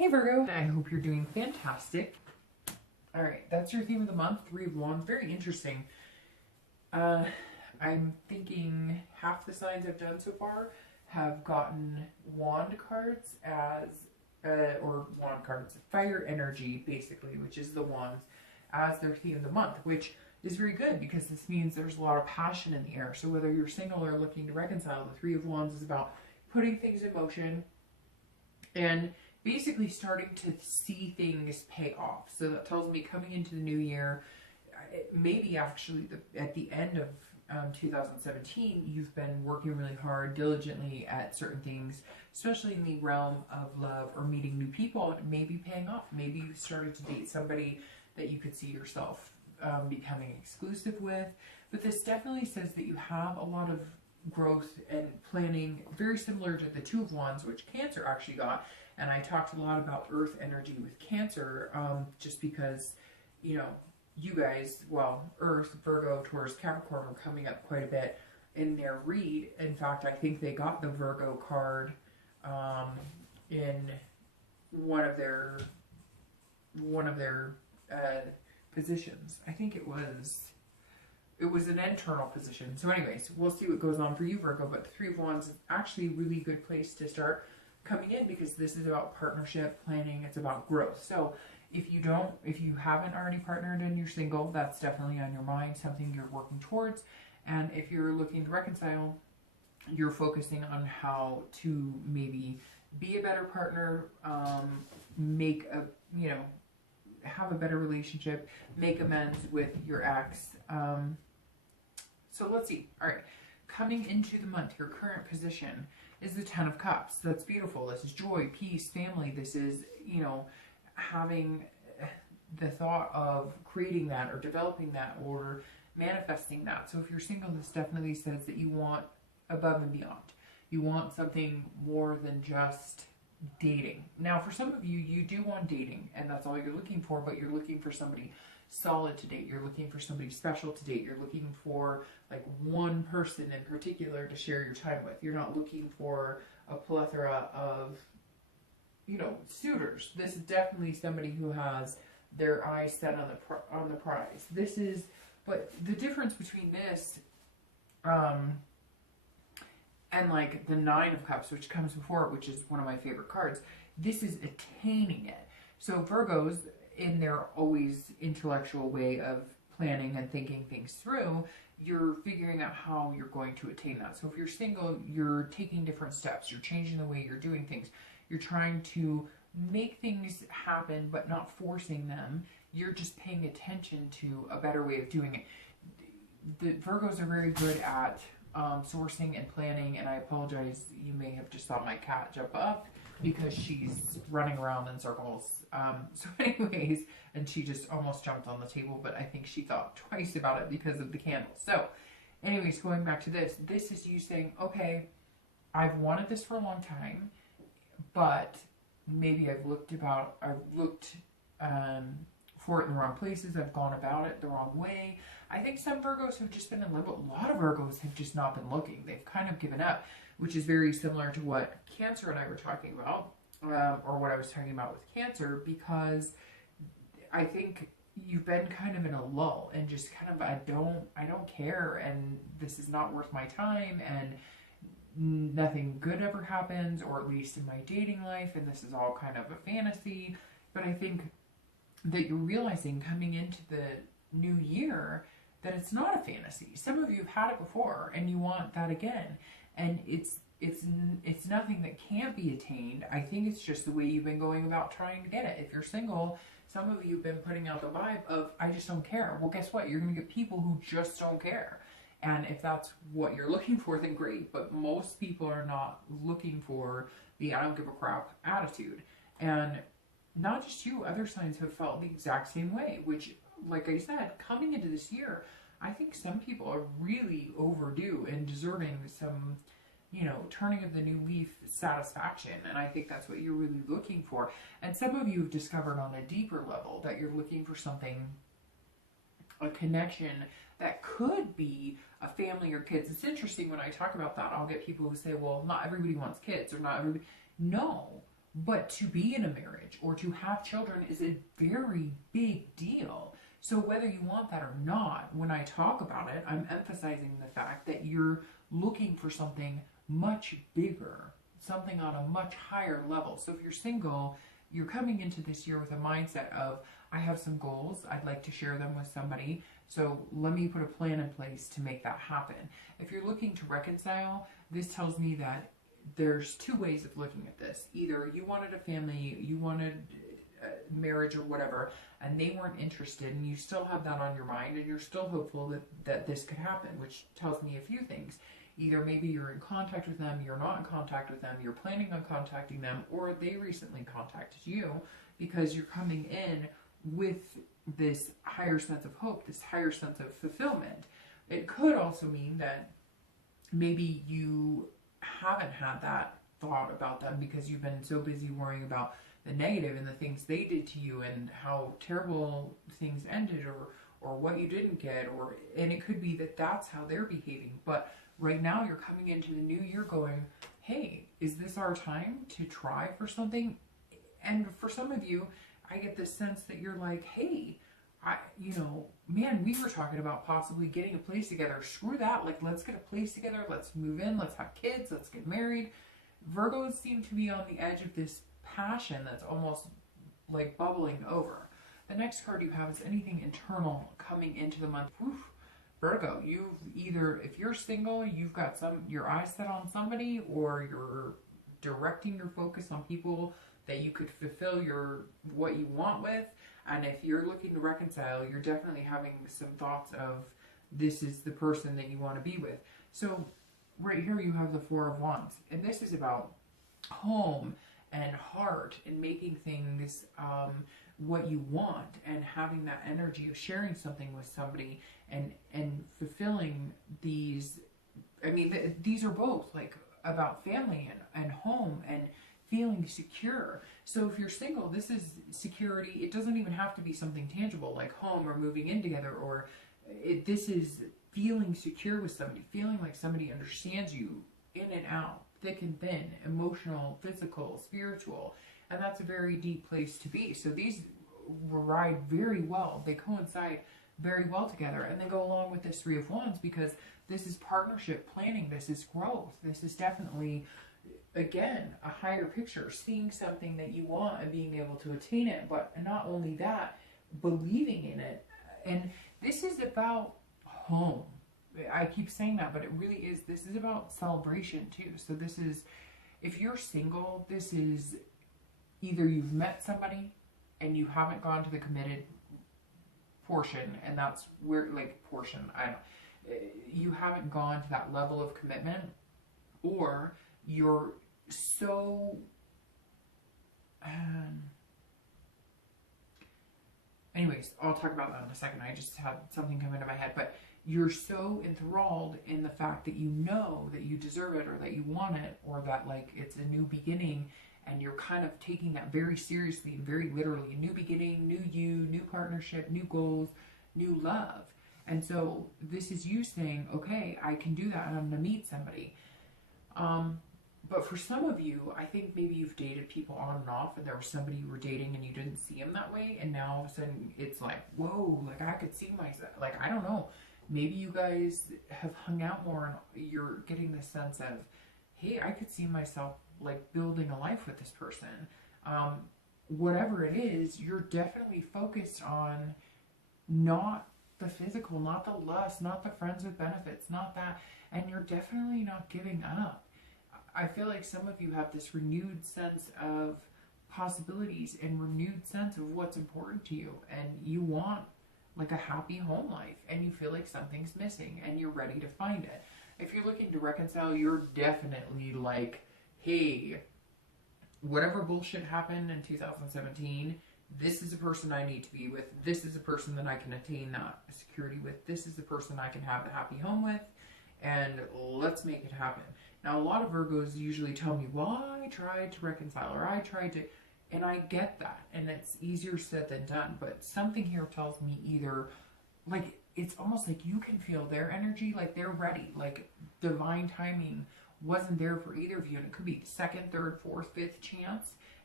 Hey Virgo, I hope you're doing fantastic. All right, that's your theme of the month, Three of Wands. Very interesting. I'm thinking half the signs I've done so far have gotten wand cards as, fire energy basically, which is the wands, as their theme of the month, which is very good because this means there's a lot of passion in the air. So whether you're single or looking to reconcile, the Three of Wands is about putting things in motion and basically starting to see things pay off. So that tells me coming into the new year, maybe actually at the end of 2017, you've been working really hard, diligently at certain things, especially in the realm of love or meeting new people, and maybe paying off. Maybe you started to date somebody that you could see yourself becoming exclusive with. But this definitely says that you have a lot of growth and planning, very similar to the Two of Wands, which Cancer actually got. And I talked a lot about earth energy with Cancer, just because, you know, you guys, well, Earth, Virgo, Taurus, Capricorn were coming up quite a bit in their read. In fact, I think they got the Virgo card in one of their positions. I think it was an internal position. So anyways, we'll see what goes on for you, Virgo. But the Three of Wands is actually a really good place to start coming in, because this is about partnership, planning, it's about growth. So if you haven't already partnered and you're single, that's definitely on your mind, something you're working towards. And if you're looking to reconcile, you're focusing on how to maybe be a better partner, have a better relationship, make amends with your ex. So let's see. All right, coming into the month, your current position is the Ten of Cups. That's beautiful. This is joy, peace, family. This is, having the thought of creating that or developing that or manifesting that. So if you're single, this definitely says that you want above and beyond. You want something more than just dating. Now, for some of you, you do want dating, and that's all you're looking for, but you're looking for somebody solid to date. You're looking for somebody special to date. You're looking for like one person in particular to share your time with. You're not looking for a plethora of, suitors. This is definitely somebody who has their eyes set on the prize. But the difference between this and like the Nine of Cups, which comes before it, which is one of my favorite cards, this is attaining it. So Virgos, in their always intellectual way of planning and thinking things through, you're figuring out how you're going to attain that. So if you're single, you're taking different steps. You're changing the way you're doing things. You're trying to make things happen, but not forcing them. You're just paying attention to a better way of doing it. The Virgos are very good at sourcing and planning, and I apologize, you may have just saw my cat jump up because she's running around in circles. So anyways, and she just almost jumped on the table, but I think she thought twice about it because of the candle. So anyways, going back to this is you saying, okay, I've wanted this for a long time, but maybe I've looked for it in the wrong places. I've gone about it the wrong way. I think some Virgos have just been in limbo. A lot of Virgos have just not been looking. They've kind of given up, which is very similar to what Cancer and I were talking about, or what I was talking about with Cancer, because I think you've been kind of in a lull and just kind of, I don't care, and this is not worth my time, and nothing good ever happens, or at least in my dating life, and this is all kind of a fantasy. But I think that you're realizing coming into the new year that it's not a fantasy. Some of you have had it before and you want that again, and it's nothing that can't be attained. I think it's just the way you've been going about trying to get it. If you're single, some of you have been putting out the vibe of, I just don't care. Well, guess what? You're going to get people who just don't care. And if that's what you're looking for, then great. But most people are not looking for the I don't give a crap attitude. And not just you, other signs have felt the exact same way, which, like I said, coming into this year, I think some people are really overdue and deserving some, turning of the new leaf satisfaction. And I think that's what you're really looking for. And some of you have discovered on a deeper level that you're looking for something, a connection that could be a family or kids. It's interesting when I talk about that, I'll get people who say, well, not everybody wants kids, or not everybody. No, But to be in a marriage or to have children is a very big deal. So whether you want that or not, when I talk about it, I'm emphasizing the fact that you're looking for something much bigger, something on a much higher level. So if you're single, you're coming into this year with a mindset of, I have some goals, I'd like to share them with somebody, so let me put a plan in place to make that happen. If you're looking to reconcile, this tells me that there's two ways of looking at this. Either you wanted a family, you wanted marriage or whatever, and they weren't interested, and you still have that on your mind, and you're still hopeful that this could happen, which tells me a few things. Either maybe you're in contact with them, you're not in contact with them, you're planning on contacting them, or they recently contacted you because you're coming in with this higher sense of hope, this higher sense of fulfillment. It could also mean that maybe you haven't had that thought about them because you've been so busy worrying about the negative and the things they did to you and how terrible things ended, or what you didn't get, and it could be that that's how they're behaving. But right now you're coming into the new year going, hey, is this our time to try for something? And for some of you, I get this sense that you're like, hey, man, we were talking about possibly getting a place together. Screw that. Like, let's get a place together. Let's move in. Let's have kids. Let's get married. Virgos seem to be on the edge of this passion that's almost like bubbling over. The next card you have is anything internal coming into the month. Oof. Virgo, you've either, if you're single, you've got your eyes set on somebody, or you're directing your focus on people that you could fulfill what you want with. And if you're looking to reconcile, you're definitely having some thoughts of, this is the person that you want to be with. So right here you have the Four of Wands, and this is about home and heart and making things what you want, and having that energy of sharing something with somebody and fulfilling these. I mean, these are both like about family and home and feeling secure. So if you're single, this is security. It doesn't even have to be something tangible like home or moving in together, or this is feeling secure with somebody, feeling like somebody understands you in and out, thick and thin, emotional, physical, spiritual. And that's a very deep place to be. So these ride very well. They coincide very well together, and they go along with this Three of Wands because this is partnership planning. This is growth. This is definitely, again, a higher picture, seeing something that you want and being able to attain it, but not only that, believing in it. And this is about home. I keep saying that, but it really is. This is about celebration too. So this is, if you're single, this is either you've met somebody and you haven't gone to the committed portion, and that's where, like, portion, you haven't gone to that level of commitment, or you're so anyways, I'll talk about that in a second. I just had something come into my head, but you're so enthralled in the fact that you know that you deserve it, or that you want it, or that, like, it's a new beginning, and you're kind of taking that very seriously and very literally. A new beginning, new you, new partnership, new goals, new love. And so this is you saying, okay, I can do that, and I'm going to meet somebody. But for some of you, I think maybe you've dated people on and off, and there was somebody you were dating and you didn't see him that way, and now all of a sudden it's like, whoa, like, I could see myself. Like, I don't know. Maybe you guys have hung out more and you're getting this sense of, hey, I could see myself, like, building a life with this person. Whatever it is, you're definitely focused on not the physical, not the lust, not the friends with benefits, not that. And you're definitely not giving up. I feel like some of you have this renewed sense of possibilities and renewed sense of what's important to you. And you want, like, a happy home life, and you feel like something's missing and you're ready to find it. If you're looking to reconcile, you're definitely like, hey, whatever bullshit happened in 2017, this is the person I need to be with. This is the person that I can attain that security with. This is the person I can have a happy home with, and let's make it happen. Now, a lot of Virgos usually tell me, well, I tried to reconcile, or I tried to, and I get that, and it's easier said than done, but something here tells me either, like, it's almost like you can feel their energy, like they're ready, like divine timing wasn't there for either of you, and it could be second, third, fourth, fifth chance,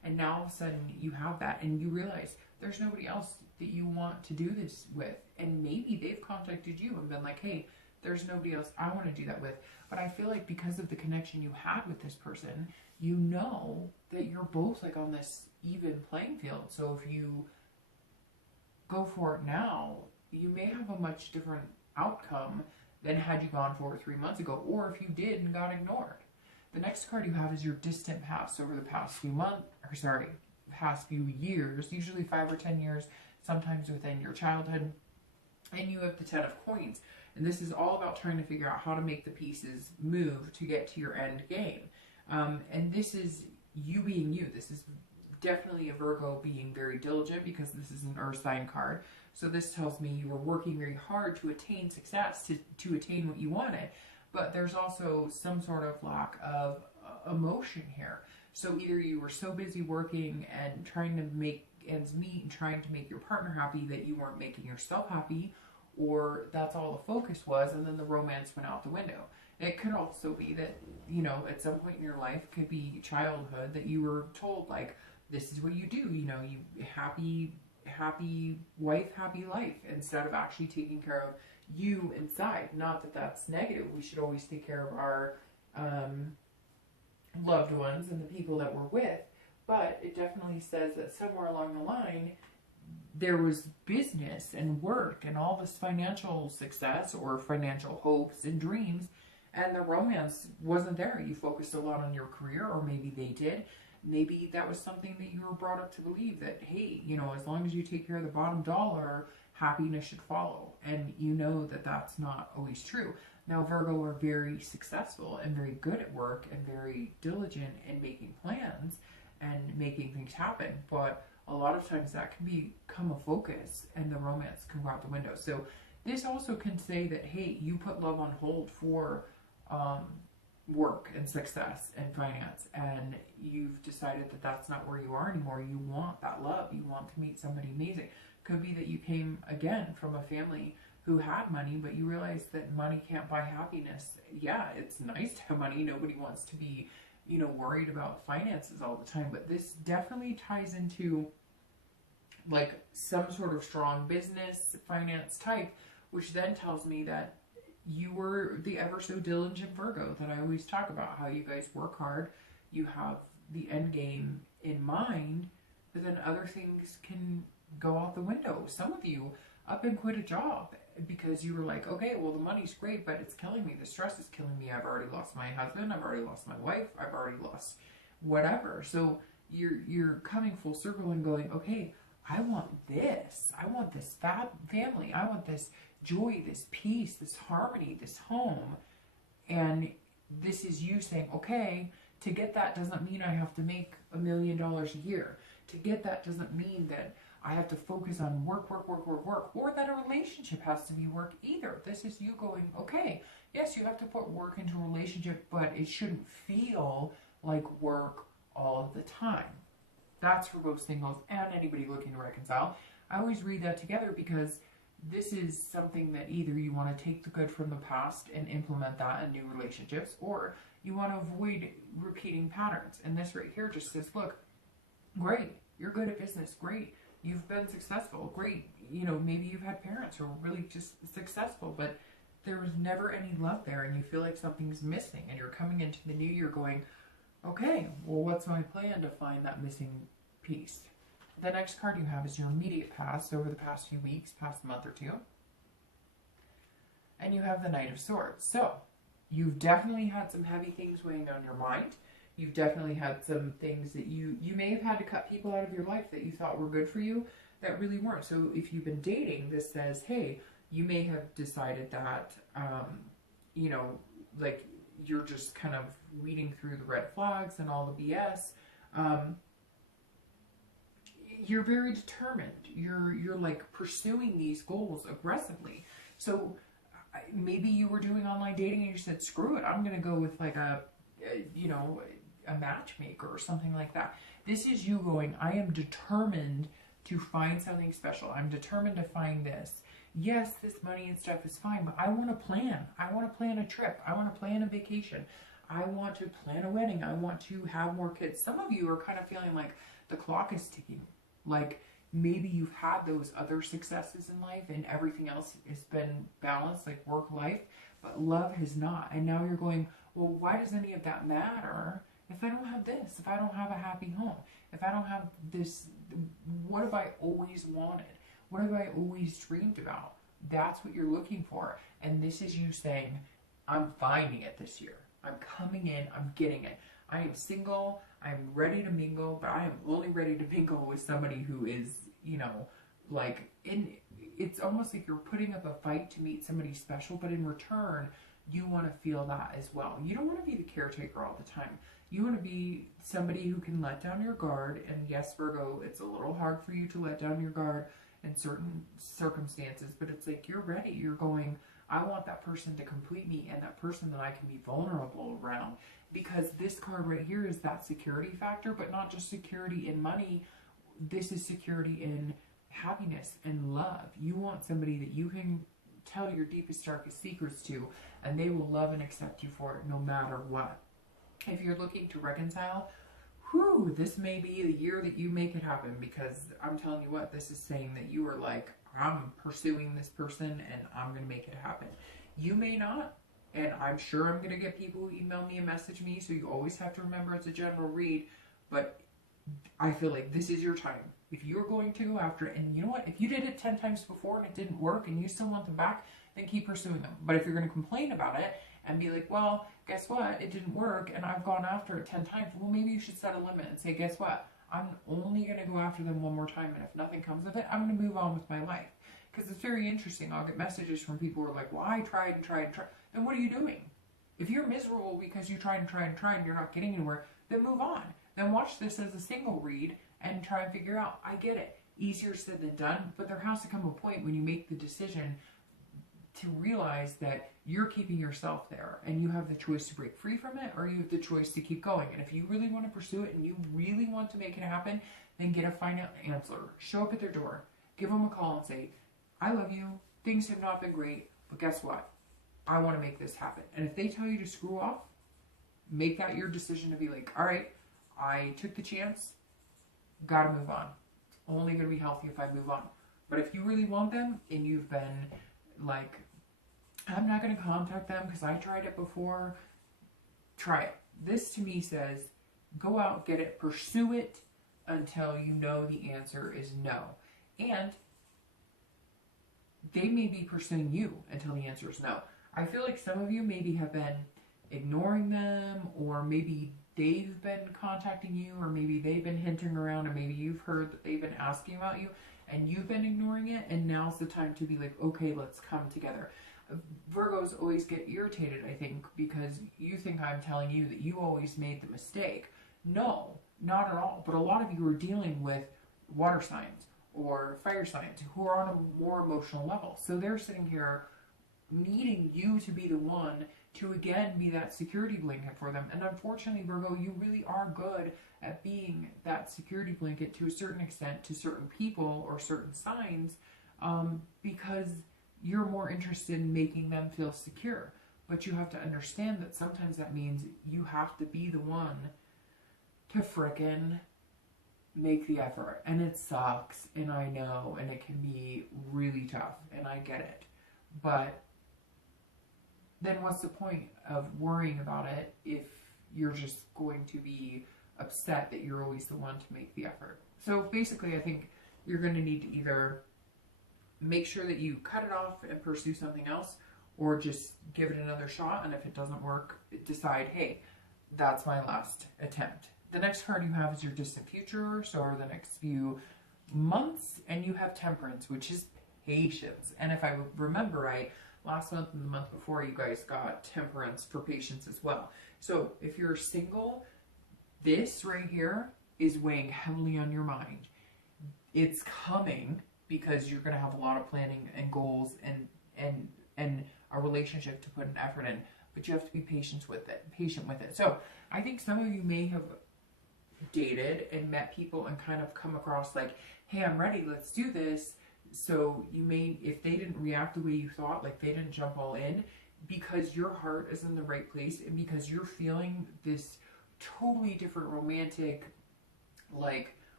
And now all of a sudden you have that and you realize there's nobody else that you want to do this with. And maybe they've contacted you and been like, hey, there's nobody else I want to do that with. But I feel like because of the connection you had with this person, you know that you're both like on this even playing field. So if you go for it now, you may have a much different outcome than had you gone for it 3 months ago, or if you did and got ignored. The next card you have is your distant past over the past few months, or sorry, past few years, usually 5 or 10 years, sometimes within your childhood. And you have the 10 of coins. And this is all about trying to figure out how to make the pieces move to get to your end game. And this is you being you. This is definitely a Virgo being very diligent because this is an earth sign card. So this tells me you were working very hard to attain success, to attain what you wanted. But there's also some sort of lack of emotion here. So either you were so busy working and trying to make ends meet and trying to make your partner happy that you weren't making yourself happy, or that's all the focus was, and then the romance went out the window. It could also be that, you know, at some point in your life, could be childhood, that you were told, like, this is what you do, you know, you happy wife, happy life, instead of actually taking care of you inside. Not that that's negative. We should always take care of our loved ones and the people that we're with, but it definitely says that somewhere along the line, there was business and work and all this financial success or financial hopes and dreams, and the romance wasn't there. You focused a lot on your career, or maybe they did. Maybe that was something that you were brought up to believe, that, hey, you know, as long as you take care of the bottom dollar, happiness should follow. And you know that that's not always true. Now, Virgo are very successful and very good at work and very diligent in making plans and making things happen. But a lot of times that can become a focus and the romance can go out the window. So this also can say that, hey, you put love on hold for work and success and finance, and you've decided that that's not where you are anymore. You want that love. You want to meet somebody amazing. Could be that you came again from a family who had money, but you realize that money can't buy happiness. Yeah, it's nice to have money. Nobody wants to be, you know, worried about finances all the time, but this definitely ties into like some sort of strong business finance type, which then tells me that you were the ever so diligent Virgo that I always talk about, how you guys work hard, you have the end game in mind, but then other things can go out the window. Some of you up and quit a job because you were like, okay, well, the money's great, but it's killing me. The stress is killing me. I've already lost my husband. I've already lost my wife. I've already lost whatever. So you're coming full circle and going, okay, I want this. I want this family. I want this joy, this peace, this harmony, this home. And this is you saying, okay, to get that doesn't mean I have to make $1 million a year. To get that doesn't mean that I have to focus on work, or that a relationship has to be work either. This is you going, okay, yes, you have to put work into a relationship, but it shouldn't feel like work all the time. That's for both singles and anybody looking to reconcile. I always read that together because this is something that either you want to take the good from the past and implement that in new relationships, or you want to avoid repeating patterns. And this right here just says, look, great, you're good at business, great, you've been successful, great, you know, maybe you've had parents who are really just successful, but there was never any love there, and you feel like something's missing, and you're coming into the new year going, okay, well, what's my plan to find that missing piece? The next card you have is your immediate past, over the past few weeks, past month or two. And you have the Knight of Swords. So, you've definitely had some heavy things weighing on your mind. You've definitely had some things that you may have had to cut people out of your life that you thought were good for you that really weren't. So, if you've been dating, this says, hey, you may have decided that, you know, like, you're just kind of weeding through the red flags and all the BS. You're very determined. You're like pursuing these goals aggressively. So maybe you were doing online dating and you said, screw it, I'm going to go with like a matchmaker or something like that. This is you going, I am determined to find something special. I'm determined to find this. Yes, this money and stuff is fine, but I want to plan. I want to plan a trip. I want to plan a vacation. I want to plan a wedding. I want to have more kids. Some of you are kind of feeling like The clock is ticking. Like, maybe you've had those other successes in life and everything else has been balanced, like work, life, but love has not. And now you're going, well, why does any of that matter if I don't have this, if I don't have a happy home, if I don't have this? What have I always wanted? What have I always dreamed about? That's what you're looking for. And this is you saying, I'm finding it this year. I'm coming in, I'm getting it. I am single, I'm ready to mingle, but I am only ready to mingle with somebody who is, you know, like, it's almost like you're putting up a fight to meet somebody special, but in return, you want to feel that as well. You don't want to be the caretaker all the time. You want to be somebody who can let down your guard. And yes, Virgo, it's a little hard for you to let down your guard in certain circumstances, but it's like you're ready. You're going, I want that person to complete me and that person that I can be vulnerable around. Because this card right here is that security factor, but not just security in money. This is security in happiness and love. You want somebody that you can tell your deepest, darkest secrets to, and they will love and accept you for it no matter what. If you're looking to reconcile, this may be the year that you make it happen, because I'm telling you what, this is saying that you are like, I'm pursuing this person and I'm going to make it happen. You may not, and I'm sure I'm going to get people who email me and message me, so you always have to remember it's a general read, but I feel like this is your time. If you're going to go after it, and you know what, if you did it 10 times before and it didn't work and you still want them back, then keep pursuing them. But if you're going to complain about it and be like, well, guess what, it didn't work and I've gone after it 10 times, well, maybe you should set a limit and say, guess what, I'm only going to go after them one more time, and if nothing comes of it, I'm going to move on with my life. Because it's very interesting. I'll get messages from people who are like, well, I tried and tried and tried. Then what are you doing? If you're miserable because you tried and tried and tried and you're not getting anywhere, then move on. Then watch this as a single read and try and figure out, I get it. Easier said than done, but there has to come a point when you make the decision to realize that you're keeping yourself there and you have the choice to break free from it, or you have the choice to keep going. And if you really want to pursue it and you really want to make it happen, then get a final answer. Show up at their door. Give them a call and say, I love you. Things have not been great, but guess what? I want to make this happen. And if they tell you to screw off, make that your decision to be like, all right, I took the chance. Got to move on. Only going to be healthy if I move on. But if you really want them and you've been like, I'm not going to contact them because I tried it before, try it. This to me says, go out, get it, pursue it until you know the answer is no. And they may be pursuing you until the answer is no. I feel like some of you maybe have been ignoring them, or maybe they've been contacting you, or maybe they've been hinting around, and maybe you've heard that they've been asking about you and you've been ignoring it, and now's the time to be like, okay, let's come together. Virgos always get irritated, I think, because you think I'm telling you that you always made the mistake. No, not at all. But a lot of you are dealing with water signs or fire signs who are on a more emotional level. So they're sitting here needing you to be the one to again be that security blanket for them. And unfortunately, Virgo, you really are good at being that security blanket to a certain extent to certain people or certain signs, because you're more interested in making them feel secure. But you have to understand that sometimes that means you have to be the one to frickin' make the effort. And it sucks, and I know, and it can be really tough, and I get it. But then what's the point of worrying about it if you're just going to be upset that you're always the one to make the effort? So basically, I think you're going to need to either make sure that you cut it off and pursue something else, or just give it another shot, and if it doesn't work, decide, hey, that's my last attempt. The next card you have is your distant future, so over the next few months, and you have Temperance, which is patience. And if I remember right, last month and the month before, you guys got Temperance for patience as well. So if you're single, this right here is weighing heavily on your mind. It's coming because you're going to have a lot of planning and goals and a relationship to put an effort in, but you have to be patient with it. So I think some of you may have dated and met people and kind of come across like, hey, I'm ready, let's do this. So you may, if they didn't react the way you thought, like they didn't jump all in, because your heart is in the right place and because you're feeling this totally different romantic, like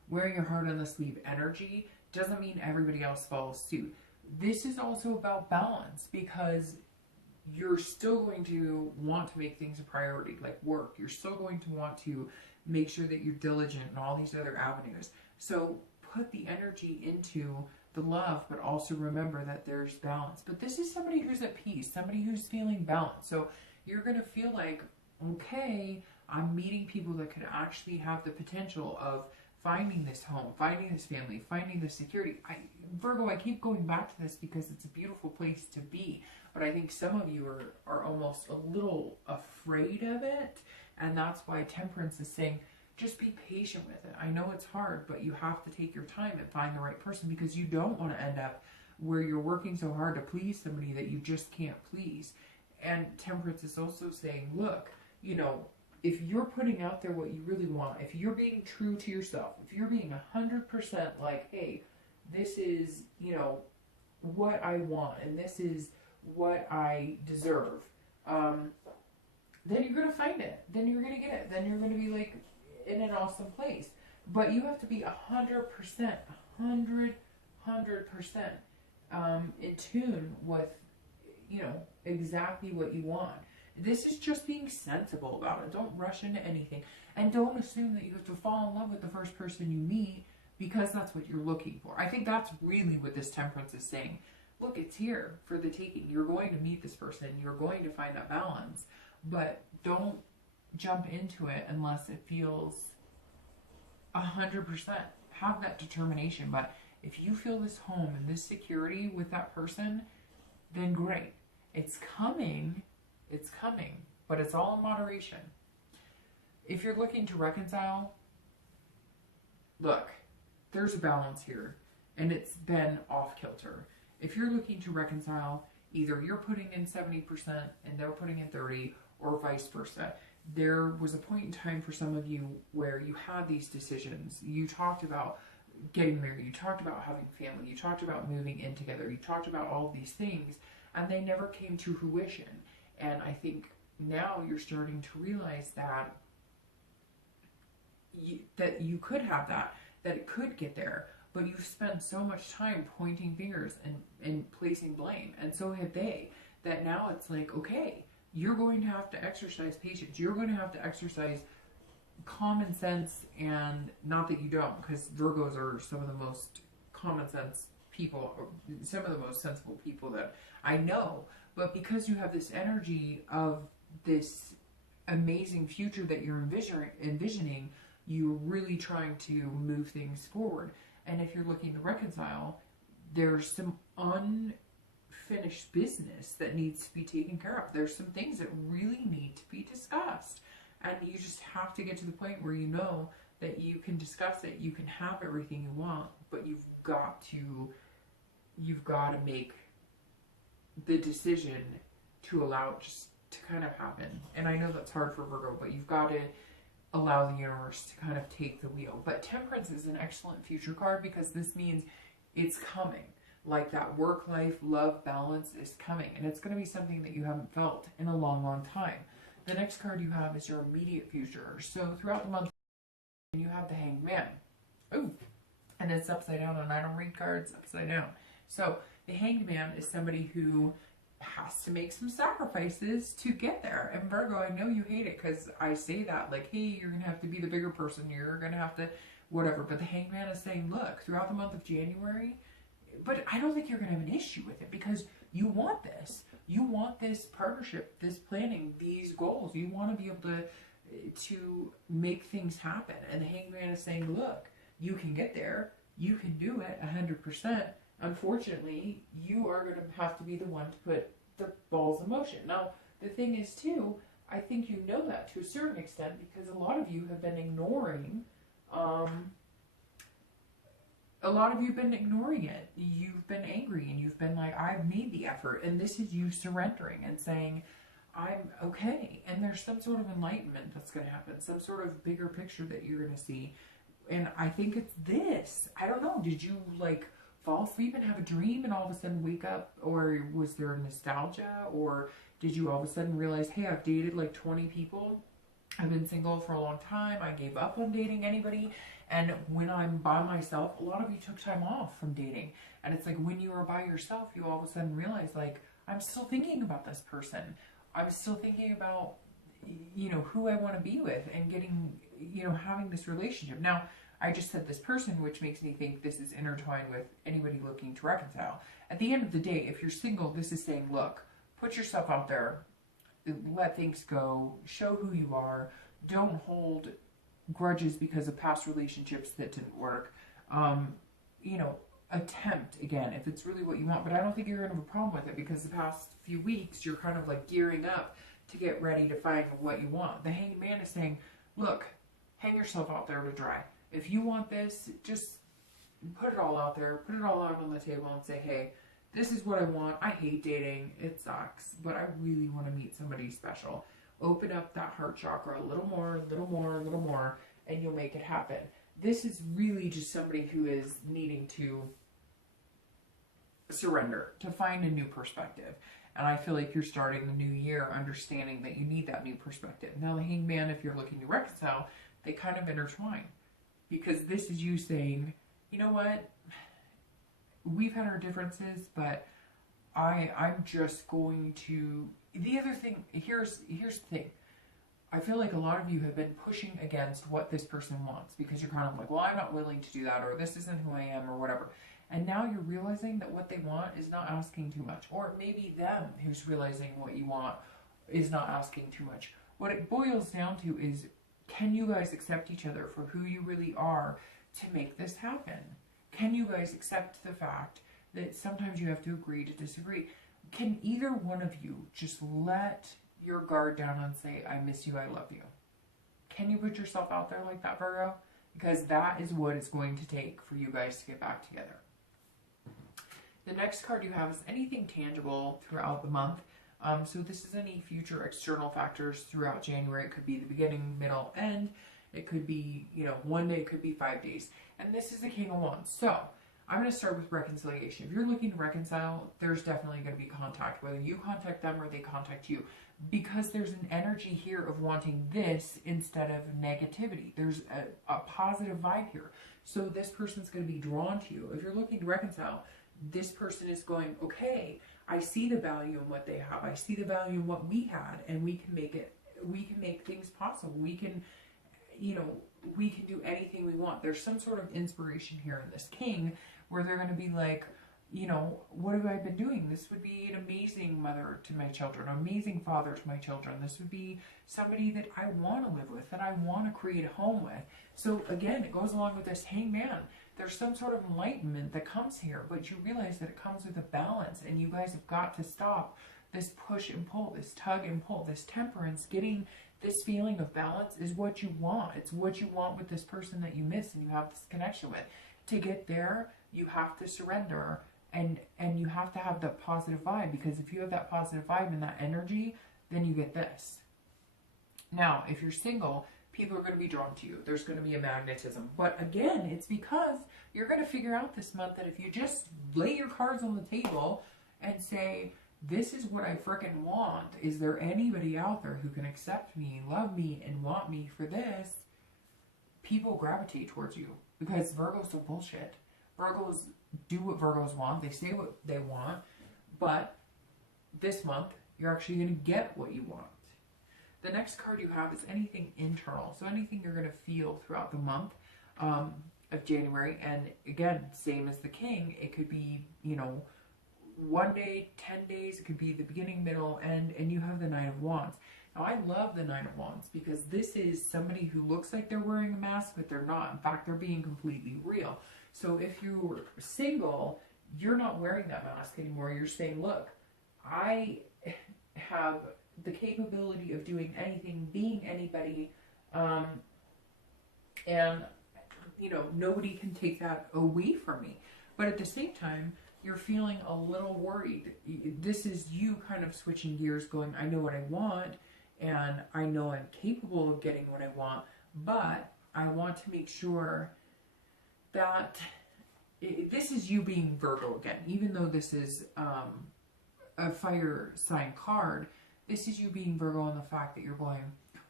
wearing your heart on the sleeve energy doesn't mean everybody else follows suit. This is also about balance, because you're still going to want to make things a priority, like work. You're still going to want to make sure that you're diligent in all these other avenues. So put the energy into the love, but also remember that there's balance. But this is somebody who's at peace, somebody who's feeling balanced. So you're going to feel like, okay, I'm meeting people that could actually have the potential of finding this home, finding this family, finding this security. Virgo, I keep going back to this because it's a beautiful place to be, but I think some of you are almost a little afraid of it, and that's why Temperance is saying, just be patient with it. I know it's hard, but you have to take your time and find the right person, because you don't want to end up where you're working so hard to please somebody that you just can't please. And Temperance is also saying, look, you know, if you're putting out there what you really want, if you're being true to yourself, if you're being 100% like, hey, this is, you know, what I want and this is what I deserve, then you're going to find it. Then you're going to get it. Then you're going to be like in an awesome place. But you have to be 100%, 100% in tune with, you know, exactly what you want. This is just being sensible about it. Don't rush into anything. And don't assume that you have to fall in love with the first person you meet because that's what you're looking for. I think that's really what this Temperance is saying. Look, it's here for the taking. You're going to meet this person. You're going to find that balance. But don't jump into it unless it feels 100%. Have that determination. But if you feel this home and this security with that person, then great. It's coming. It's coming, but it's all in moderation. If you're looking to reconcile, look, there's a balance here, and it's been off kilter. If you're looking to reconcile, either you're putting in 70% and they're putting in 30%, or vice versa. There was a point in time for some of you where you had these decisions. You talked about getting married, you talked about having family, you talked about moving in together, you talked about all these things, and they never came to fruition. And I think now you're starting to realize that you could have that it could get there, but you've spent so much time pointing fingers and placing blame, and so have they, that now it's like, okay, you're going to have to exercise patience. You're going to have to exercise common sense, and not that you don't, because Virgos are some of the most common sense people, or some of the most sensible people that I know. But because you have this energy of this amazing future that you're envisioning, you're really trying to move things forward. And if you're looking to reconcile, there's some unfinished business that needs to be taken care of. There's some things that really need to be discussed. And you just have to get to the point where you know that you can discuss it, you can have everything you want, but you've got to make the decision to allow it just to kind of happen. And I know that's hard for Virgo, but you've got to allow the universe to kind of take the wheel. But Temperance is an excellent future card, because this means it's coming. Like that work life love balance is coming, and it's going to be something that you haven't felt in a long time. The next card you have is your immediate future. So throughout the month you have the Hanged Man. Ooh, and it's upside down, and I don't read cards upside down. So the Hanged Man is somebody who has to make some sacrifices to get there. And Virgo, I know you hate it because I say that, like, hey, you're going to have to be the bigger person. You're going to have to whatever. But the Hanged Man is saying, look, throughout the month of January, but I don't think you're going to have an issue with it, because you want this. You want this partnership, this planning, these goals. You want to be able to make things happen. And the Hanged Man is saying, look, you can get there. You can do it 100%. Unfortunately, you are going to have to be the one to put the balls in motion. Now, the thing is, too, I think you know that to a certain extent, because a lot of you have been ignoring, it. You've been angry, and you've been like, I've made the effort, and this is you surrendering and saying, I'm okay. And there's some sort of enlightenment that's going to happen, some sort of bigger picture that you're going to see. And I think it's this. I don't know. Did you, like, fall asleep and have a dream and all of a sudden wake up, or was there nostalgia, or did you all of a sudden realize, hey, I've dated like 20 people I've been single for a long time. I gave up on dating anybody. And when I'm by myself, a lot of you took time off from dating. And it's like when you are by yourself, you all of a sudden realize, like, I'm still thinking about this person. I'm still thinking about, you know, who I want to be with and getting, you know, having this relationship. Now, I just said this person, which makes me think this is intertwined with anybody looking to reconcile. At the end of the day, if you're single, this is saying, look, put yourself out there, let things go, show who you are, don't hold grudges because of past relationships that didn't work. You know, attempt again if it's really what you want, but I don't think you're gonna have a problem with it because the past few weeks you're kind of like gearing up to get ready to find what you want. The Hanged Man is saying, look, hang yourself out there to dry. If you want this, just put it all out there, put it all out on the table and say, hey, this is what I want. I hate dating. It sucks, but I really want to meet somebody special. Open up that heart chakra a little more, a little more, a little more, and you'll make it happen. This is really just somebody who is needing to surrender, to find a new perspective. And I feel like you're starting the new year understanding that you need that new perspective. Now, the Hanged Man, if you're looking to reconcile, they kind of intertwine. Because this is you saying, you know what? We've had our differences, but I'm just going to... The other thing, here's the thing. I feel like a lot of you have been pushing against what this person wants because you're kind of like, well, I'm not willing to do that, or this isn't who I am, or whatever. And now you're realizing that what they want is not asking too much. Or maybe them who's realizing what you want is not asking too much. What it boils down to is, can you guys accept each other for who you really are to make this happen? Can you guys accept the fact that sometimes you have to agree to disagree? Can either one of you just let your guard down and say, I miss you, I love you? Can you put yourself out there like that, Virgo? Because that is what it's going to take for you guys to get back together. The next card you have is anything tangible throughout the month. So this is any future external factors throughout January. It could be the beginning, middle, end. It could be, you know, one day, it could be 5 days. And this is the King of Wands. So I'm going to start with reconciliation. If you're looking to reconcile, there's definitely going to be contact, whether you contact them or they contact you, because there's an energy here of wanting this instead of negativity. There's a positive vibe here. So this person's going to be drawn to you. If you're looking to reconcile, this person is going, okay, I see the value in what they have. I see the value in what we had, and we can make things possible. We can, you know, we can do anything we want. There's some sort of inspiration here in this King where they're going to be like, you know, what have I been doing? This would be an amazing mother to my children, an amazing father to my children. This would be somebody that I want to live with, that I want to create a home with. So again, it goes along with this Hanged Man. There's some sort of enlightenment that comes here, but you realize that it comes with a balance, and you guys have got to stop this push and pull, this tug and pull, this temperance. Getting this feeling of balance is what you want. It's what you want with this person that you miss and you have this connection with. To get there, you have to surrender, and you have to have that positive vibe, because if you have that positive vibe and that energy, then you get this. Now, if you're single, people are going to be drawn to you. There's going to be a magnetism. But again, it's because you're going to figure out this month that if you just lay your cards on the table and say, this is what I frickin' want. Is there anybody out there who can accept me, love me, and want me for this? People gravitate towards you, because Virgos are bullshit. Virgos do what Virgos want. They say what they want. But this month, you're actually going to get what you want. The next card you have is anything internal. So anything you're going to feel throughout the month of January. And again, same as the King, it could be, you know, 1 day, 10 days. It could be the beginning, middle, end. And you have the Knight of Wands. Now, I love the Knight of Wands because this is somebody who looks like they're wearing a mask, but they're not. In fact, they're being completely real. So if you're single, you're not wearing that mask anymore. You're saying, look, I have the capability of doing anything, being anybody, and, you know, nobody can take that away from me. But at the same time, you're feeling a little worried. This is you kind of switching gears, going, I know what I want, and I know I'm capable of getting what I want, but I want to make sure that this is you being Virgo again. Even though this is a fire sign card, this is you being Virgo, and the fact that you're going,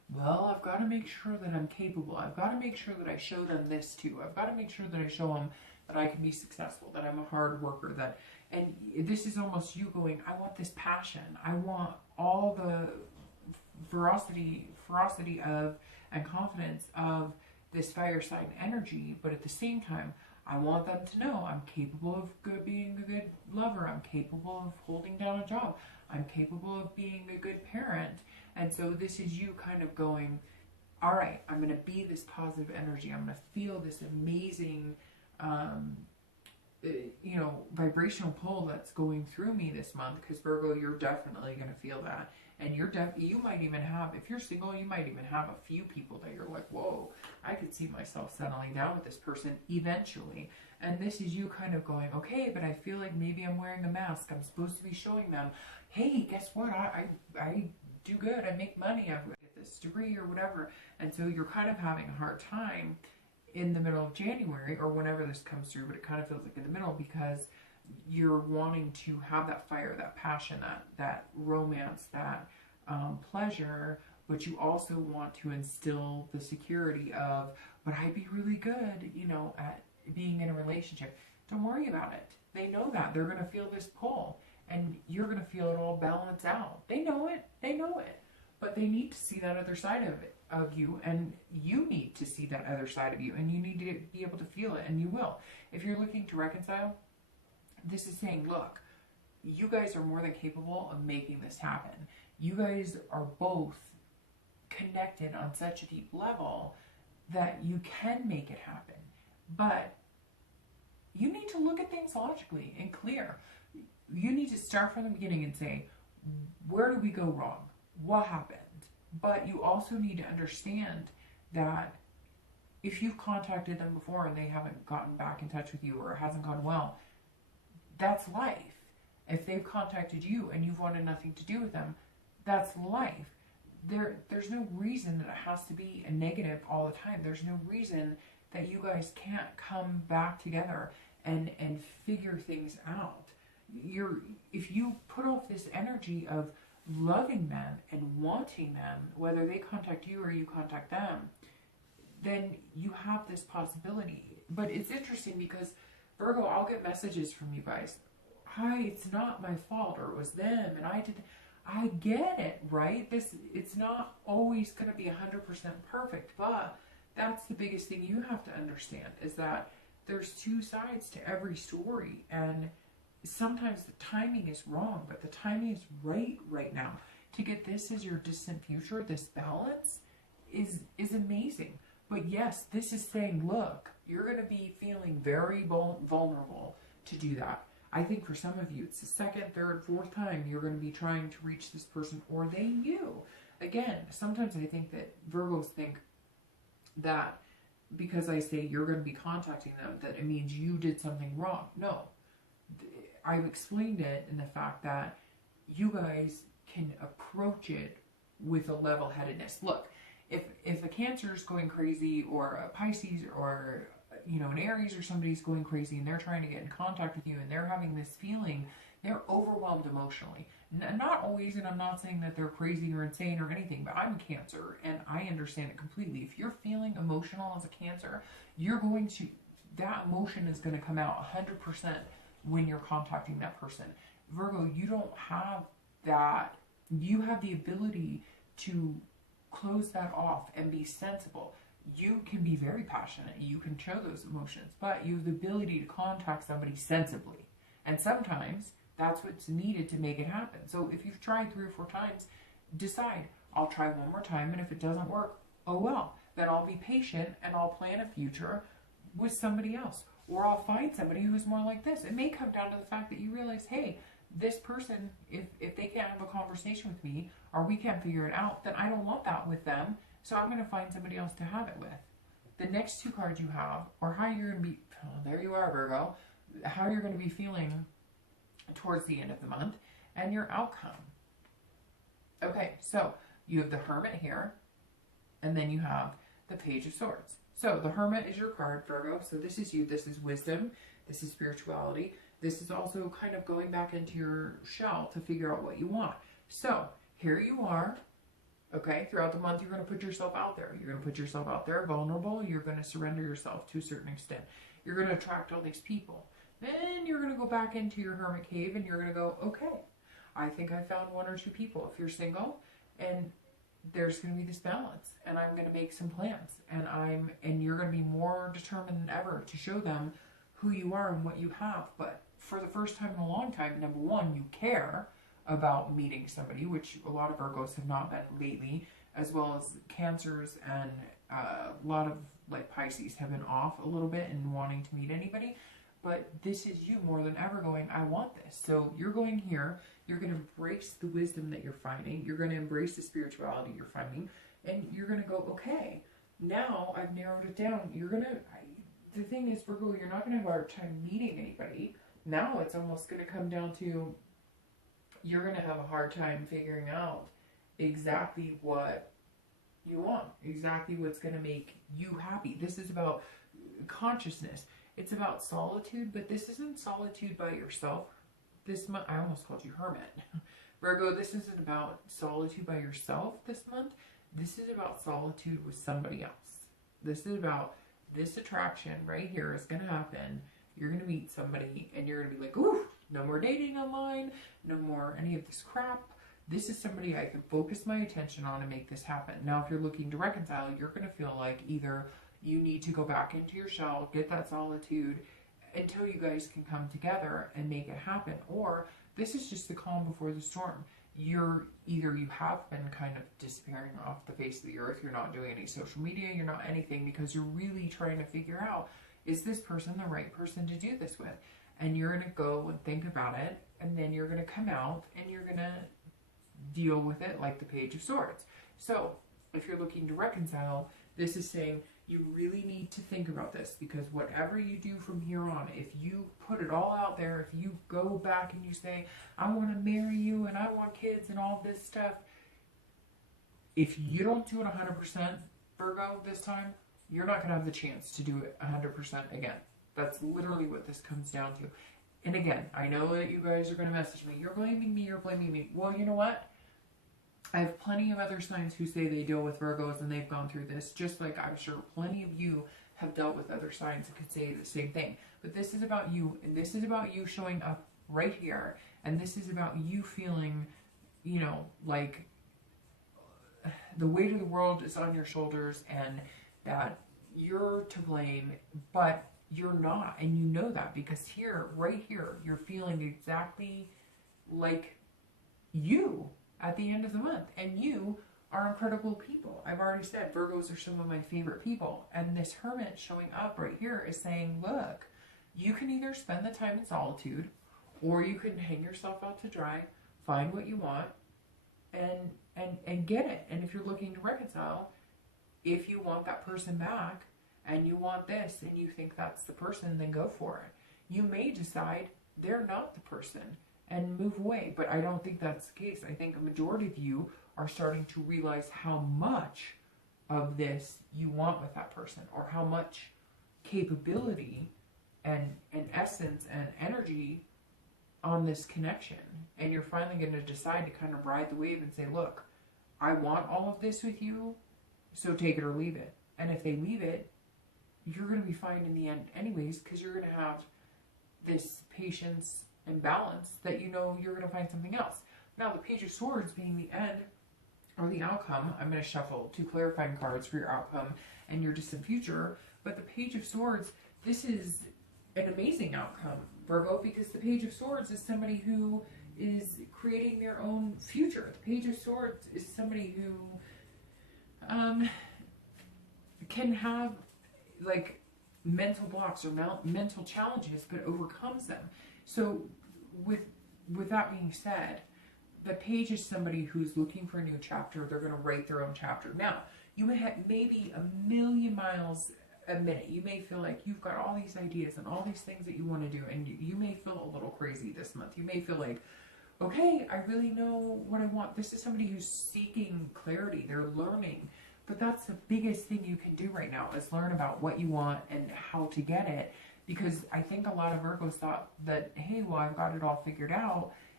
well, I've got to make sure that I'm capable. I've got to make sure that I show them this too. I've got to make sure that I show them that I can be successful, that I'm a hard worker, that, and this is almost you going, I want this passion. I want all the ferocity of, and confidence of this fire sign energy, but at the same time, I want them to know I'm capable of being a good lover. I'm capable of holding down a job. I'm capable of being a good parent. And so this is you kind of going, all right, I'm going to be this positive energy. I'm going to feel this amazing, vibrational pull that's going through me this month. Because Virgo, you're definitely going to feel that. And you might even have, if you're single, you might even have a few people that you're like, whoa, I could see myself settling down with this person eventually. And this is you kind of going, okay, but I feel like maybe I'm wearing a mask. I'm supposed to be showing them, hey, guess what? I do good. I make money. I get this degree or whatever. And so you're kind of having a hard time in the middle of January or whenever this comes through, but it kind of feels like in the middle because you're wanting to have that fire, that passion, that romance, that pleasure, but you also want to instill the security of, but I'd be really good, at being in a relationship. Don't worry about it. They know that. They're going to feel this pull, and you're going to feel it all balance out. They know it. But they need to see that other side of you, and you need to see that other side of you, and you need to be able to feel it, and you will. If you're looking to reconcile, this is saying, look, you guys are more than capable of making this happen. You guys are both connected on such a deep level that you can make it happen. But you need to look at things logically and clear. You need to start from the beginning and say, where do we go wrong? What happened? But you also need to understand that if you've contacted them before and they haven't gotten back in touch with you or it hasn't gone well, that's life. If they've contacted you and you've wanted nothing to do with them, that's life. There's no reason that it has to be a negative all the time. There's no reason that you guys can't come back together and figure things out. If you put off this energy of loving them and wanting them, whether they contact you or you contact them, then you have this possibility. But it's interesting because Virgo, I'll get messages from you guys. Hi, it's not my fault, or it was them, and I get it, right? It's not always going to be 100% perfect, but that's the biggest thing you have to understand is that there's two sides to every story, and sometimes the timing is wrong, but the timing is right now. To get this as your distant future, this balance is amazing. But yes, this is saying, look, you're going to be feeling very vulnerable to do that. I think for some of you, it's the second, third, fourth time you're going to be trying to reach this person, or they you. Again, sometimes I think that Virgos think that because I say you're going to be contacting them, that it means you did something wrong. No. I've explained it in the fact that you guys can approach it with a level-headedness. Look, if a Cancer is going crazy, or a Pisces, or an Aries or somebody's going crazy and they're trying to get in contact with you and they're having this feeling, they're overwhelmed emotionally. Not always, and I'm not saying that they're crazy or insane or anything, but I'm a Cancer and I understand it completely. If you're feeling emotional as a Cancer, that emotion is going to come out 100% when you're contacting that person. Virgo, you don't have that. You have the ability to close that off and be sensible. You can be very passionate. You can show those emotions, but you have the ability to contact somebody sensibly. And sometimes that's what's needed to make it happen. So if you've tried 3 or 4 times, decide, I'll try one more time, and if it doesn't work, oh well. Then I'll be patient and I'll plan a future with somebody else. Or I'll find somebody who's more like this. It may come down to the fact that you realize, hey, this person, if they can't have a conversation with me, or we can't figure it out, then I don't want that with them. So I'm going to find somebody else to have it with. The next 2 cards you have, or how you're going to be, there you are, Virgo, how you're going to be feeling towards the end of the month, and your outcome. Okay, so you have the Hermit here, and then you have the Page of Swords. So the Hermit is your card, Virgo. So this is you. This is wisdom. This is spirituality. This is also kind of going back into your shell to figure out what you want. So here you are. Okay, throughout the month, you're going to put yourself out there. You're going to put yourself out there vulnerable. You're going to surrender yourself to a certain extent. You're going to attract all these people. Then you're going to go back into your hermit cave and you're going to go, okay, I think I found one or two people. If you're single, and there's going to be this balance, and I'm going to make some plans, and you're going to be more determined than ever to show them who you are and what you have. But for the first time in a long time, number one, you care about meeting somebody, which a lot of Virgos have not been lately, as well as Cancers and a lot of like Pisces have been off a little bit and wanting to meet anybody. But this is you more than ever going, I want this. So you're going here, you're going to embrace the wisdom that you're finding, you're going to embrace the spirituality you're finding, and you're going to go, okay, now I've narrowed it down. You're going to, the thing is, Virgo, you're not going to have a hard time meeting anybody. Now it's almost going to come down to, you're going to have a hard time figuring out exactly what you want, exactly what's going to make you happy. This is about consciousness. It's about solitude, but this isn't solitude by yourself. This month, I almost called you hermit. Virgo, this isn't about solitude by yourself this month. This is about solitude with somebody else. This is about this attraction right here is going to happen. You're going to meet somebody and you're going to be like, ooh, no more dating online, no more any of this crap. This is somebody I can focus my attention on and make this happen. Now, if you're looking to reconcile, you're going to feel like either you need to go back into your shell, get that solitude until you guys can come together and make it happen. Or this is just the calm before the storm. You have been kind of disappearing off the face of the earth. You're not doing any social media. You're not anything because you're really trying to figure out, is this person the right person to do this with? And you're going to go and think about it. And then you're going to come out and you're going to deal with it like the Page of Swords. So if you're looking to reconcile, this is saying you really need to think about this, because whatever you do from here on, if you put it all out there, if you go back and you say, I want to marry you and I want kids and all this stuff, if you don't do it 100%, Virgo, this time, you're not going to have the chance to do it 100% again. That's literally what this comes down to. And again, I know that you guys are going to message me, you're blaming me, you're blaming me. Well, you know what? I have plenty of other signs who say they deal with Virgos and they've gone through this, just like I'm sure plenty of you have dealt with other signs that could say the same thing. But this is about you, and this is about you showing up right here, and this is about you feeling, you know, like the weight of the world is on your shoulders and that you're to blame, but you're not, and you know that because here, right here, you're feeling exactly like you at the end of the month, and you are incredible people. I've already said Virgos are some of my favorite people, and this Hermit showing up right here is saying, look, you can either spend the time in solitude, or you can hang yourself out to dry, find what you want, and get it. And if you're looking to reconcile, if you want that person back, and you want this, and you think that's the person, then go for it. You may decide they're not the person and move away, but I don't think that's the case. I think a majority of you are starting to realize how much of this you want with that person, or how much capability and essence and energy on this connection. And you're finally going to decide to kind of ride the wave and say, look, I want all of this with you, so take it or leave it. And if they leave it, you're going to be fine in the end anyways, because you're going to have this patience and balance that you know you're going to find something else. Now, the Page of Swords being the end or the outcome, I'm going to shuffle 2 clarifying cards for your outcome and your distant future. But the Page of Swords, this is an amazing outcome, Virgo, because the Page of Swords is somebody who is creating their own future. The Page of Swords is somebody who can have like mental blocks or mental challenges, but overcomes them. So with that being said, the Page is somebody who's looking for a new chapter. They're going to write their own chapter. Now, you may have maybe a million miles a minute. You may feel like you've got all these ideas and all these things that you want to do, and you may feel a little crazy this month. You may feel like, okay, I really know what I want. This is somebody who's seeking clarity. They're learning. But that's the biggest thing you can do right now, is learn about what you want and how to get it. Because I think a lot of Virgos thought that, hey, well, I've got it all figured out.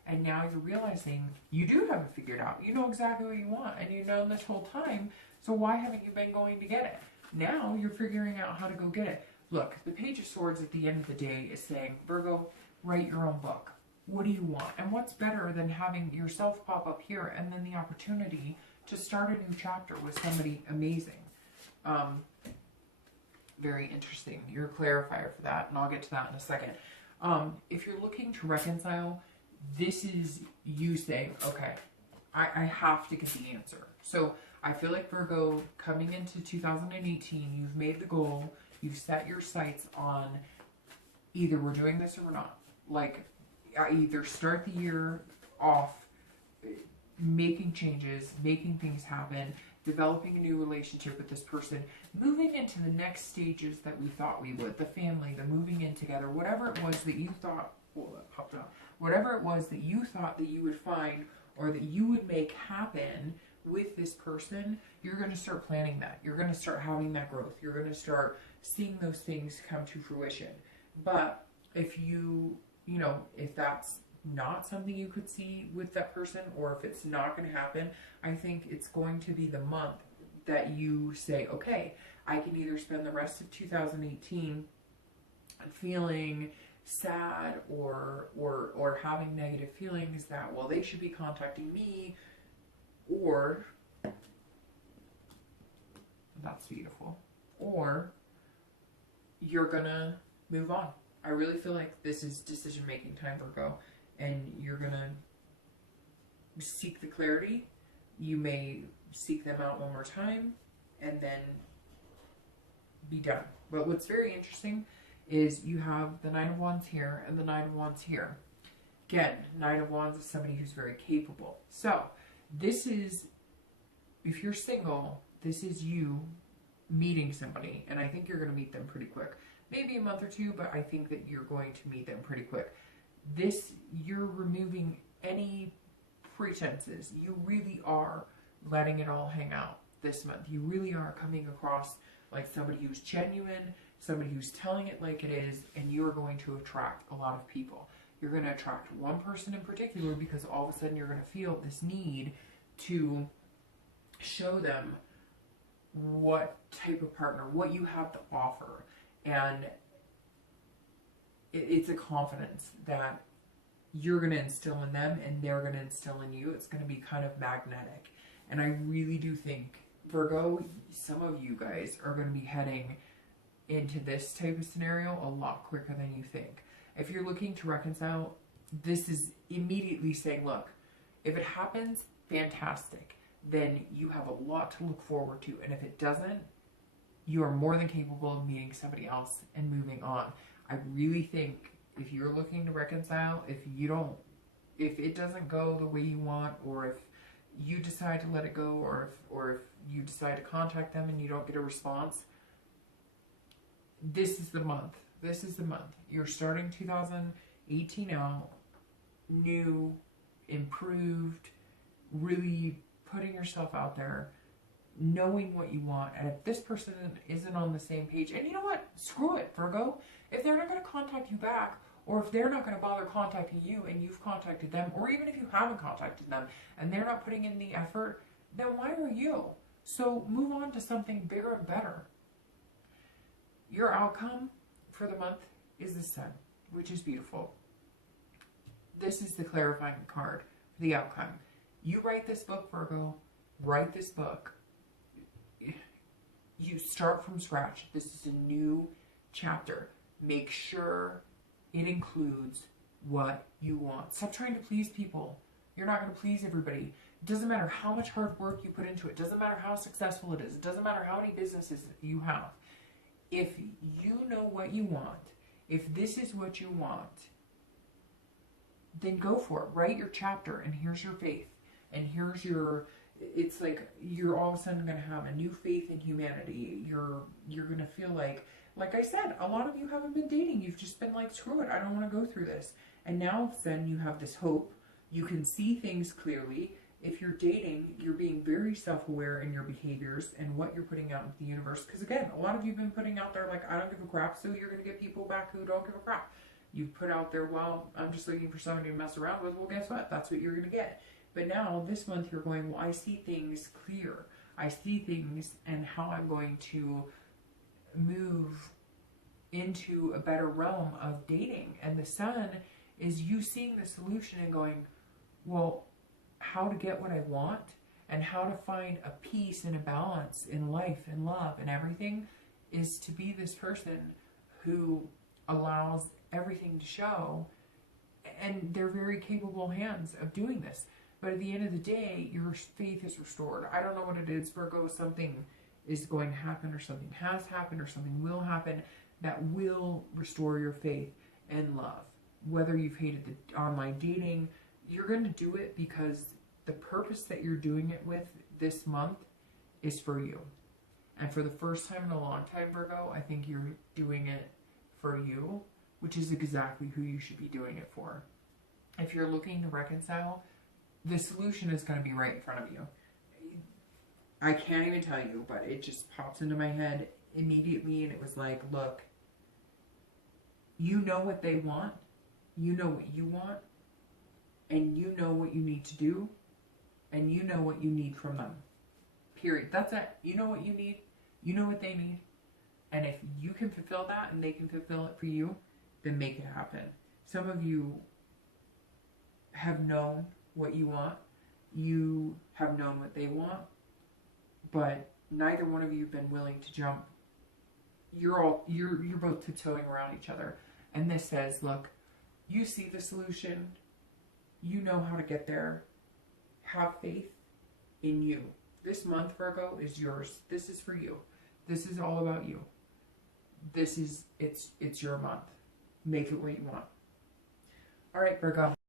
And now you're realizing you do have it figured out. You know exactly what you want, and you've known this whole time. So why haven't you been going to get it? Now you're figuring out how to go get it. Look, the Page of Swords at the end of the day is saying, Virgo, write your own book. What do you want? And what's better than having yourself pop up here and then the opportunity to start a new chapter with somebody amazing? Very interesting. You're a clarifier for that, and I'll get to that in a second. If you're looking to reconcile, this is you saying, okay, I have to get the answer. So I feel like, Virgo, coming into 2018, you've made the goal, you've set your sights on either we're doing this or we're not. Like, I either start the year off making changes, making things happen, developing a new relationship with this person, moving into the next stages that we thought we would, the family, the moving in together, whatever it was that you thought, whatever it was that you thought that you would find or that you would make happen with this person, you're going to start planning that. You're going to start having that growth. You're going to start seeing those things come to fruition. But if if that's not something you could see with that person, or if it's not going to happen, I think it's going to be the month that you say, okay, I can either spend the rest of 2018 feeling sad or having negative feelings that, well, they should be contacting me, or that's beautiful, or you're gonna move on. I really feel like this is decision-making time, Virgo, and you're gonna seek the clarity. You may seek them out one more time and then be done. But what's very interesting is you have the Nine of Wands here and the Nine of Wands here. Again, Nine of Wands is somebody who's very capable. So this is, if you're single, this is you meeting somebody, and I think you're going to meet them pretty quick. Maybe a month or two, but I think that you're going to meet them pretty quick. You're removing any pretenses. You really are letting it all hang out this month. You really are coming across like somebody who's genuine, somebody who's telling it like it is, and you are going to attract a lot of people. You're going to attract one person in particular because all of a sudden you're going to feel this need to show them what type of partner, what you have to offer. And it's a confidence that you're going to instill in them and they're going to instill in you. It's going to be kind of magnetic. And I really do think, Virgo, some of you guys are going to be heading into this type of scenario a lot quicker than you think. If you're looking to reconcile, this is immediately saying, look, if it happens, fantastic. Then you have a lot to look forward to. And if it doesn't, you are more than capable of meeting somebody else and moving on. I really think if you're looking to reconcile, if it doesn't go the way you want, or if you decide to let it go, or if you decide to contact them and you don't get a response, this is the month. This is the month. You're starting 2018 out new, improved, really putting yourself out there, knowing what you want. And if this person isn't on the same page, and you know what? Screw it, Virgo. If they're not going to contact you back, or if they're not going to bother contacting you and you've contacted them, or even if you haven't contacted them and they're not putting in the effort, then why are you? So move on to something bigger and better. Your outcome for the month is the Sun, which is beautiful. This is the clarifying card for the outcome. You write this book, Virgo. Write this book. You start from scratch. This is a new chapter. Make sure it includes what you want. Stop trying to please people. You're not going to please everybody. It doesn't matter how much hard work you put into it. It doesn't matter how successful it is. It doesn't matter how many businesses you have. If you know what you want, if this is what you want, then go for it. Write your chapter, and here's your faith. And here's your, it's like you're all of a sudden going to have a new faith in humanity. You're going to feel like I said, a lot of you haven't been dating. You've just been like, screw it, I don't want to go through this. And now all of a sudden you have this hope. You can see things clearly. If you're dating, you're being very self-aware in your behaviors and what you're putting out into the universe. Because again, a lot of you have been putting out there like, I don't give a crap, so you're going to get people back who don't give a crap. You've put out there, well, I'm just looking for somebody to mess around with. Well, guess what? That's what you're going to get. But now this month you're going, well, I see things clear. I see things and how I'm going to move into a better realm of dating. And the sun is you seeing the solution and going, well, how to get what I want and how to find a peace and a balance in life and love and everything is to be this person who allows everything to show, and they're very capable hands of doing this. But at the end of the day, your faith is restored. I don't know what it is, Virgo. Something is going to happen, or something has happened, or something will happen that will restore your faith and love. Whether you've hated the online dating, you're going to do it because the purpose that you're doing it with this month is for you. And for the first time in a long time, Virgo, I think you're doing it for you, which is exactly who you should be doing it for. If you're looking to reconcile, the solution is going to be right in front of you. I can't even tell you, but it just pops into my head immediately, and it was like, look, you know what they want, you know what you want, and you know what you need to do, and you know what you need from them. Period. That's it. You know what you need, you know what they need, and if you can fulfill that and they can fulfill it for you, then make it happen. Some of you have known what you want, you have known what they want, but neither one of you have been willing to jump. You're both tiptoeing around each other. And this says, look, you see the solution, you know how to get there, have faith in you. This month, Virgo, is yours. This is for you. This is all about you. It's your month. Make it what you want. All right, Virgo.